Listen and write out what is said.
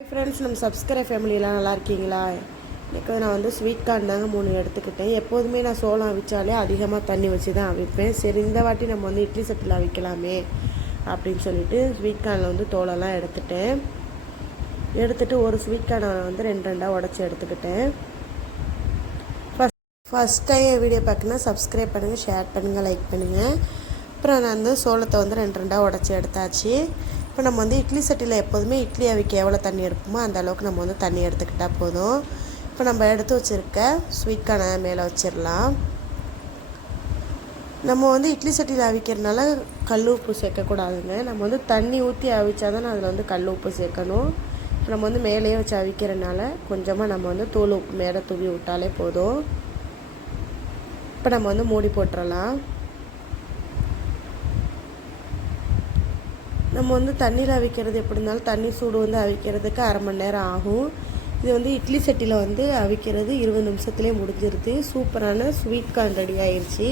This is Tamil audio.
ஃப்ரெண்ட்ஸ், நம்ம சப்ஸ்கிரைப் ஃபேமிலியெலாம் நல்லா இருக்கீங்களா? இன்றைக்கி நான் வந்து ஸ்வீட் கார்ன் தாங்க 3 எடுத்துக்கிட்டேன். எப்போதுமே நான் சோளம் அவிச்சாலே அதிகமாக தண்ணி வச்சு தான் அவிப்பேன். சரி, இந்த வாட்டி நம்ம வந்து இட்லி சட்டியில் அவிக்கலாமே அப்படின்னு சொல்லிட்டு ஸ்வீட் கார்னில் வந்து தோலெல்லாம் எடுத்துகிட்டு ஒரு ஸ்வீட் கார்னை வந்து 2 உடச்சி எடுத்துக்கிட்டேன். ஃபஸ்ட் டைம் என் வீடியோ பார்க்கணுன்னா சப்ஸ்கிரைப் பண்ணுங்கள், ஷேர் பண்ணுங்கள், லைக் பண்ணுங்கள். அப்புறம் நான் வந்து சோளத்தை வந்து 2 உடச்சி எடுத்தாச்சு. இப்போ நம்ம வந்து இட்லி சட்டியில் எப்போதுமே இட்லி அவிக்க எவ்வளோ தண்ணி எடுப்போமோ அந்த அளவுக்கு நம்ம வந்து தண்ணி எடுத்துக்கிட்டால் போதும். இப்போ நம்ம எடுத்து வச்சுருக்க ஸ்வீட் கார்னை மேலே வச்சிடலாம். நம்ம வந்து இட்லி சட்டியில் அவிக்கிறதுனால கல் உப்பு சேர்க்கக்கூடாதுங்க. நம்ம வந்து தண்ணி ஊற்றி அவிச்சா தான் அதில் வந்து கல் உப்பு சேர்க்கணும். இப்போ நம்ம வந்து மேலேயே வச்சு அவிக்கிறதுனால கொஞ்சமாக நம்ம வந்து தூள் உப்பு மேலே தூவி விட்டாலே போதும். இப்போ நம்ம வந்து மூடி போட்டுடலாம். நம்ம வந்து தண்ணியில் அவிக்கிறது எப்படி இருந்தாலும் தண்ணி சூடு வந்து அவிக்கிறதுக்கு 1/2 மணி நேரம் ஆகும். இது வந்து இட்லி சட்டியில் வந்து அவிக்கிறது 20 நிமிஷத்துலேயே முடிஞ்சிருது. சூப்பரான ஸ்வீட் கார்ன் ரெடி ஆயிடுச்சு.